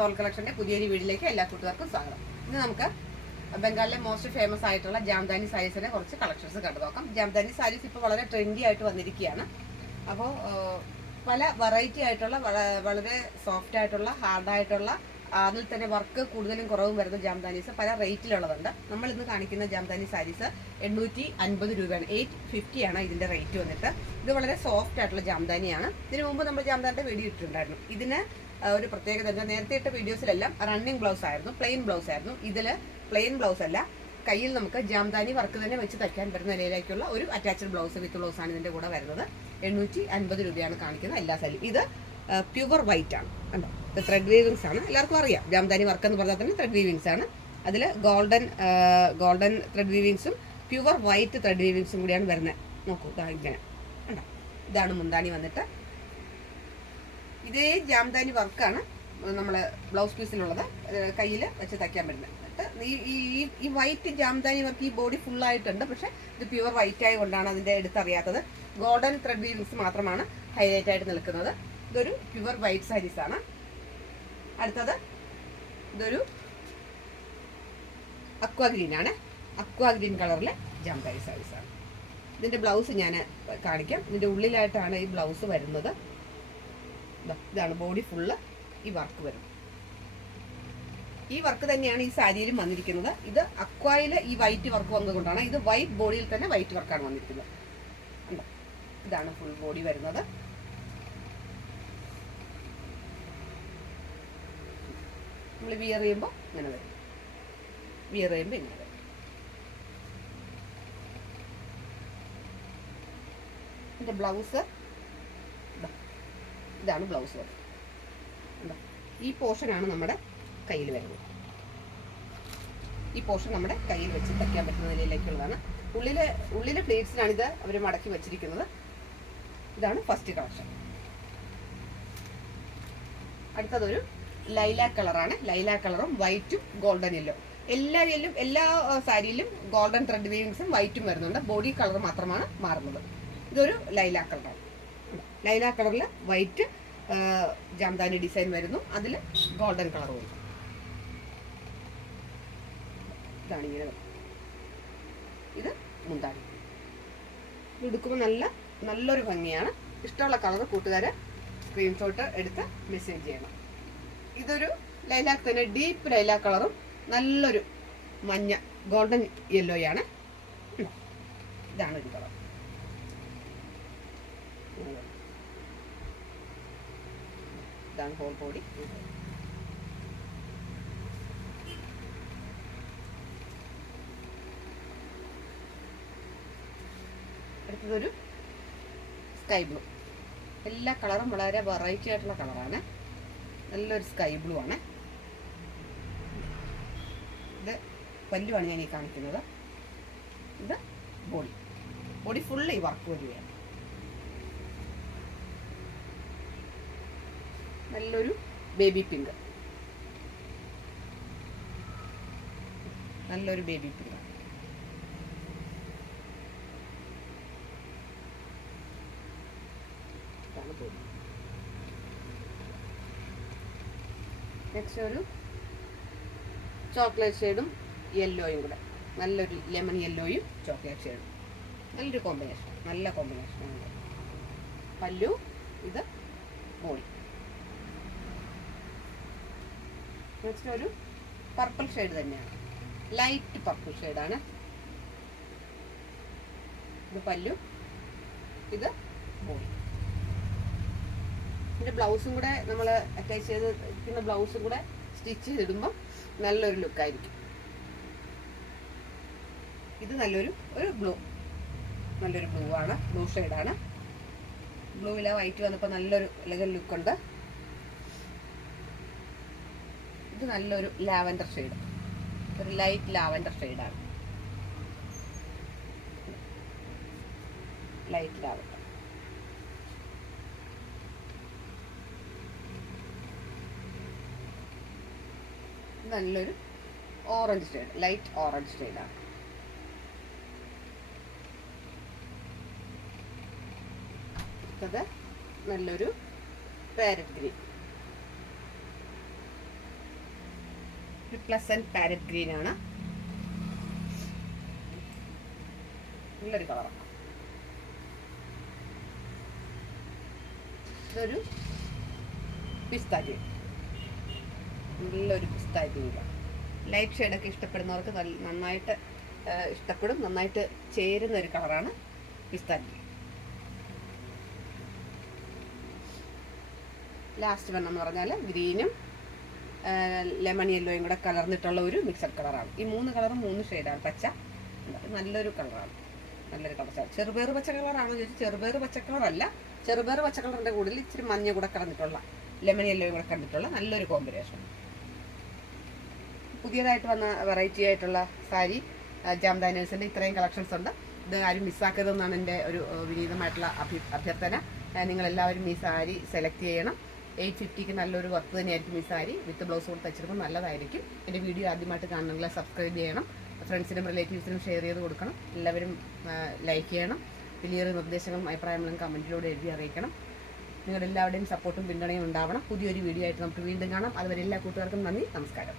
Soul കളക്ഷന്റെ പുതിയൊരു വീഡിയോയിലേക്ക് എല്ലാ കൂട്ടുകാർക്കും സ്വാഗതം. ഇന്ന് നമുക്ക് ബംഗാളിലെ മോസ്റ്റ് ഫേമസ് ആയിട്ടുള്ള ജാംദാനി സാരീസിനെ കുറച്ച് കളക്ഷൻസ് കണ്ടു നോക്കാം. ജാംദാനി സാരീസ് ഇപ്പോൾ വളരെ ട്രെൻഡി ആയിട്ട് വന്നിരിക്കുകയാണ്. അപ്പോൾ പല വെറൈറ്റി ആയിട്ടുള്ള വളരെ സോഫ്റ്റ് ആയിട്ടുള്ള ഹാർഡായിട്ടുള്ള അതിൽ തന്നെ വർക്ക് കൂടുതലും കുറവും വരുന്ന ജാംദാനീസ് പല റേറ്റിലുള്ളതുണ്ട്. നമ്മൾ ഇന്ന് കാണിക്കുന്ന ജാംദാനി സാരീസ് 850 രൂപയാണ്. 850 ആണ് ഇതിന്റെ റേറ്റ് വന്നിട്ട്. ഇത് വളരെ സോഫ്റ്റ് ആയിട്ടുള്ള ജാംദാനിയാണ്. ഇതിനു മുമ്പ് നമ്മൾ ജാംദാനിന്റെ വീഡിയോ ഇട്ടിട്ടുണ്ടായിരുന്നു. ഇതിന് ഒരു പ്രത്യേകത എന്താ, നേരത്തെ ഇട്ട വീഡിയോസിലെല്ലാം റണ്ണിങ് ബ്ലൗസ് ആയിരുന്നു, പ്ലെയിൻ ബ്ലൗസ് ആയിരുന്നു. ഇതില് പ്ലെയിൻ ബ്ലൗസ് അല്ല, കയ്യിൽ നമുക്ക് ജാംദാനി വർക്ക് തന്നെ വെച്ച് തയ്ക്കാൻ പറ്റുന്ന നിലയിലേക്കുള്ള ഒരു അറ്റാച്ച്ഡ് ബ്ലൗസ് വിത്ത് ബ്ലൗസ് ആണ് ഇതിന്റെ കൂടെ വരുന്നത്. 850 രൂപയാണ് കാണിക്കുന്ന എല്ലാ സാരിയും. ഇത് പ്യുവർ വൈറ്റ് ആണ് കണ്ടോ. ഇത് ത്രെഡ് വീവിങ്സ് ആണ്. എല്ലാവർക്കും അറിയാം ജാംദാനി വർക്ക് എന്ന് പറഞ്ഞാൽ തന്നെ ത്രെഡ് വീവിങ്സ് ആണ്. അതിൽ ഗോൾഡൻ ത്രെഡ് വീവിങ്സും പ്യുവർ വൈറ്റ് ത്രെഡ് വീവിങ്സും കൂടിയാണ് വരുന്നത്. നോക്കൂ, ഇങ്ങനെ കണ്ടോ. ഇതാണ് മുന്താണി വന്നിട്ട്. ഇതേ ജാംദാനി വർക്കാണ് നമ്മൾ ബ്ലൗസ് പീസിലുള്ളത്, കയ്യിൽ വെച്ച് തയ്ക്കാൻ പറ്റുന്നത്. ഈ വൈറ്റ് ജാംദാനി വർക്ക് ഈ ബോഡി ഫുള്ളായിട്ടുണ്ട്, പക്ഷെ ഇത് പ്യുവർ വൈറ്റ് ആയതുകൊണ്ടാണ് അതിൻ്റെ എടുത്തറിയാത്തത്. ഗോൾഡൻ ത്രെഡ് വീവിങ്സ് മാത്രമാണ് ഹൈലൈറ്റ് ആയിട്ട് നിൽക്കുന്നത്. ഇതൊരു പ്യുവർ വൈറ്റ് സാരീസ് ആണ്. അടുത്തത് ഇതൊരു അക്വാ ഗ്രീൻ ആണ്. അക്വാ ഗ്രീൻ കളറിലെ ജാംദാനി സാരീസ് ആണ്. ഇതിന്റെ ബ്ലൗസ് ഞാൻ കാണിക്കാം. ഇതിന്റെ ഉള്ളിലായിട്ടാണ് ഈ ബ്ലൗസ് വരുന്നത്. ഇതാണ് ബോഡി ഫുള്ള് ഈ വർക്ക് വരും. ഈ വർക്ക് തന്നെയാണ് ഈ സാരിയിലും വന്നിരിക്കുന്നത്. ഇത് അക്വായിൽ ഈ വൈറ്റ് വർക്ക് വന്നതുകൊണ്ടാണ്. ഇത് വൈറ്റ് ബോഡിയിൽ തന്നെ വൈറ്റ് വർക്കാണ് വന്നിരിക്കുന്നത്. ഇതാണ് ഫുൾ ബോഡി വരുന്നത്. നമ്മൾ വിയർ ചെയ്യുമ്പോൾ ഇങ്ങനെ വരും, വിയർ ചെയ്യുമ്പോൾ ഇങ്ങനെ വരും. ഇതിൻ്റെ ബ്ലൗസ് ഇതാണ് ബ്ലൗസ് വരുന്നത്. ഈ പോർഷനാണ് നമ്മുടെ കയ്യിൽ വരുന്നത്. ഈ പോർഷൻ നമ്മുടെ കയ്യിൽ വെച്ച് തയ്ക്കാൻ പറ്റുന്ന നിലയിലേക്കുള്ളതാണ്. ഉള്ളിലെ പ്ലേറ്റ്സിനാണ് ഇത് അവർ മടക്കി വെച്ചിരിക്കുന്നത്. ഇതാണ് ഫസ്റ്റ് കളക്ഷൻ. അടുത്തതൊരു ലൈലാക്ക് കളറാണ്. ലൈലാക്ക് കളറും വൈറ്റും ഗോൾഡൻ യെല്ലോ. എല്ലാ സാരിയിലും ഗോൾഡൻ ത്രെഡ് വീവിങ്സും വൈറ്റും വരുന്നുണ്ട്. ബോഡി കളർ മാത്രമാണ് മാറുന്നത്. ഇതൊരു ലൈലാക്ക് കളറാണ്. ലൈലാക്ക് കളറിൽ വൈറ്റ് ജാംദാനി ഡിസൈൻ വരുന്നു, അതിൽ ഗോൾഡൻ കളർ വരും. ഇതാണ് ഇങ്ങനെ വരുന്നത്. ഇത് മുന്താണി. ഇത് എടുക്കുമ്പോൾ നല്ലൊരു ഭംഗിയാണ്. ഇഷ്ടമുള്ള കളർ കൂട്ടുകാര് സ്ക്രീൻഷോട്ട് എടുത്ത് മെസ്സേജ് ചെയ്യണം. ഇതൊരു ലൈലാക്ക് തന്നെ, ഡീപ്പ് ലൈലാക്ക് കളറും നല്ലൊരു മഞ്ഞ ഗോൾഡൻ യെല്ലോയാണ്. ഇതാണ് ഒരു കളർ. ഇതാണ് ഹോൾ ബോഡി. അടുത്തതൊരു സ്കൈ ബ്ലൂ. എല്ലാ കളറും വളരെ വെറൈറ്റി ആയിട്ടുള്ള കളറാണ്. നല്ലൊരു സ്കൈ ബ്ലൂ ആണ്. ഇത് പല്ലുവാണ് ഞാൻ ഈ കാണിക്കുന്നത്. ഇത് ബോഡി ഫുള്ള് ഈ വർക്ക് വരികയാണ്. നല്ലൊരു ബേബി പിങ്ക്, നല്ലൊരു ബേബി പിങ്ക്. നെക്സ്റ്റ് ഒരു ചോക്ലേറ്റ് ഷെയ്ഡും യെല്ലോയും കൂടെ, നല്ലൊരു ലെമൺ യെല്ലോയും ചോക്ലേറ്റ് ഷെയ്ഡും. നല്ലൊരു കോമ്പിനേഷൻ, നല്ല കോമ്പിനേഷനാണ്. പല്ലു, ഇത് ബോഡി. നെക്സ്റ്റ് ഒരു പർപ്പിൾ ഷെയ്ഡ് തന്നെയാണ്, ലൈറ്റ് പർപ്പിൾ ഷെയ്ഡാണ്. ഇത് പല്ലു, ഇത് ബോഡി. ഇതിൻ്റെ ബ്ലൗസും കൂടെ നമ്മൾ അറ്റാച്ച് ചെയ്തിരിക്കുന്ന ബ്ലൗസും കൂടെ സ്റ്റിച്ച് ചെയ്തിടുമ്പോൾ നല്ലൊരു ലുക്കായിരിക്കും. ഇത് നല്ലൊരു ബ്ലൂ ആണ്, ബ്ലൂ ഷെയ്ഡാണ്. ബ്ലൂവിലെ വൈറ്റ് വന്നപ്പോൾ നല്ലൊരു എലഗൻ ലുക്കുണ്ട്. ഇത് നല്ലൊരു ലാവൻഡർ ഷെയ്ഡ്, ഒരു ലൈറ്റ് ലാവൻഡർ ഷെയ്ഡാണ്. Light lavender. നല്ലൊരു ഓറഞ്ച് ഷെയ്ഡ്, ലൈറ്റ് ഓറഞ്ച് ഷെയ്ഡാണ്. അടുത്തത് നല്ലൊരു പാരറ്റ് ഗ്രീൻ. ഒരു പ്ലസന്റ് പാരറ്റ് ഗ്രീൻ ആണ്, നല്ലൊരു കളറാണ്. ഇതൊരു പിസ്ത ഗ്രീൻ, നല്ലൊരു പിസ്ത ഗ്രീൻ. ലൈറ്റ് ഷെയ്ഡൊക്കെ ഇഷ്ടപ്പെടുന്നവർക്ക് നന്നായിട്ട് ഇഷ്ടപ്പെടും, നന്നായിട്ട് ചേരുന്ന ഒരു കളറാണ് പിസ്ത ഗ്രീൻ. ലാസ്റ്റ് വണ്ണം എന്ന് പറഞ്ഞാൽ ഗ്രീനും ലെമൺ യെല്ലോയും കൂടെ കലർന്നിട്ടുള്ള ഒരു മിക്സഡ് കളറാണ്. ഈ 3 കളറും 3 ഷെയ്ഡാണ്. പച്ച നല്ലൊരു കളറാണ്, നല്ലൊരു കളർ. ചെറുപയർ പച്ച കളറാണെന്ന് ചോദിച്ചാൽ ചെറുപയർ പച്ച കളറല്ല, ചെറുപയർ പച്ച കളറിൻ്റെ കൂടുതൽ ഇച്ചിരി മഞ്ഞ കൂടെ കലർന്നിട്ടുള്ള ലെമൺ യെല്ലോയും കൂടെ കലർന്നിട്ടുള്ള നല്ലൊരു കോമ്പിനേഷൻ. പുതിയതായിട്ട് വന്ന വെറൈറ്റി ആയിട്ടുള്ള സാരി ജാംദാനീസിൻ്റെ ഇത്രയും കളക്ഷൻസ് ഉണ്ട്. ഇത് ആരും മിസ്സാക്കരുതെന്നാണ് എൻ്റെ ഒരു വിനീതമായിട്ടുള്ള അഭ്യർത്ഥന. നിങ്ങളെല്ലാവരും ഈ സാരി സെലക്ട് ചെയ്യണം. 850ക്ക് നല്ലൊരു വർക്ക് തന്നെയായിരിക്കും ഈ സാരി. വിത്ത് ബ്ലൗസ് കൂടെ തച്ചിരുമ്പോൾ നല്ലതായിരിക്കും. എൻ്റെ വീഡിയോ ആദ്യമായിട്ട് കാണണമെങ്കിൽ സബ്സ്ക്രൈബ് ചെയ്യണം, ഫ്രണ്ട്സിനും റിലേറ്റീവ്സിനും ഷെയർ ചെയ്ത് കൊടുക്കണം. എല്ലാവരും ലൈക്ക് ചെയ്യണം. വലിയൊരു നിർദ്ദേശങ്ങളും അഭിപ്രായങ്ങളും കമൻറ്റിലൂടെ എഴുതി അറിയിക്കണം. നിങ്ങളുടെ എല്ലാവരുടെയും സപ്പോർട്ടും പിന്തുണയും ഉണ്ടാവണം. പുതിയൊരു വീഡിയോ ആയിട്ട് നമുക്ക് വീണ്ടും കാണാം. അതുവരെ എല്ലാ കൂട്ടുകാർക്കും നന്ദി, നമസ്കാരം.